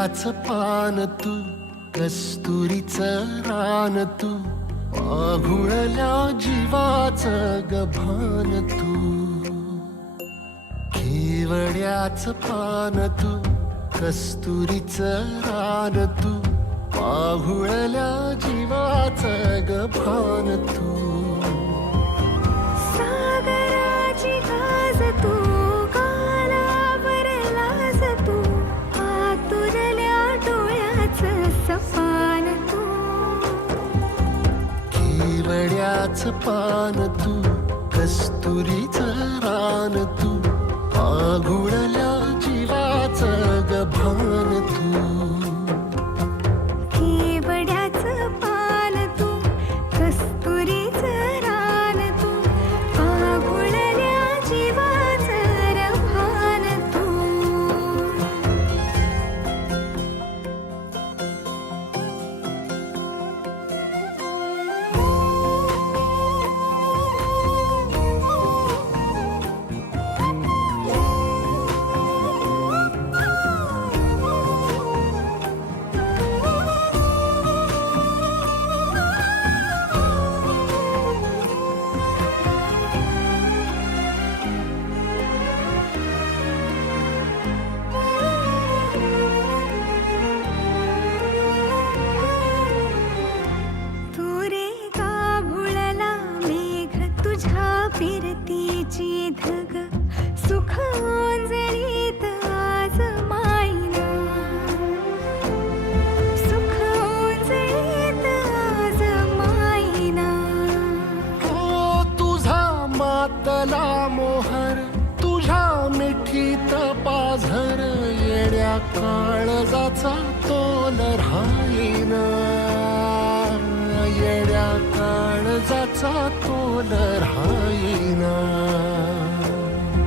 केवड्याच पान तू, कस्तुरीचं रान तू, आघुळल्या जीवाचं गभान तू. केवड्याच पान तू, कस्तुरीचं रान तू, आघुळल्या जीवाचं गभान तू. सागराची गाज तू, कालावरलाज तू, आतुरल्या डोळ्याचं सपान तू. केवड्याच पान तू, कस्तुरीचं रान तू, आघुळल्या जीवाचं गभान तू. केवड्याचं पान तू, कस्तुरीचं रान तू, आघुळल्या जीवाचं रभान तू. फिरतीची धग सुख ओंजळीत आज मायना. सुख ओंजळीत आज मायना. ओ तुझा मातला मोहर, तुझ्या मिठीत पाझर, येड्या काळजाचा तोल राहीना. येड्या काळजाचा तोल राहीना.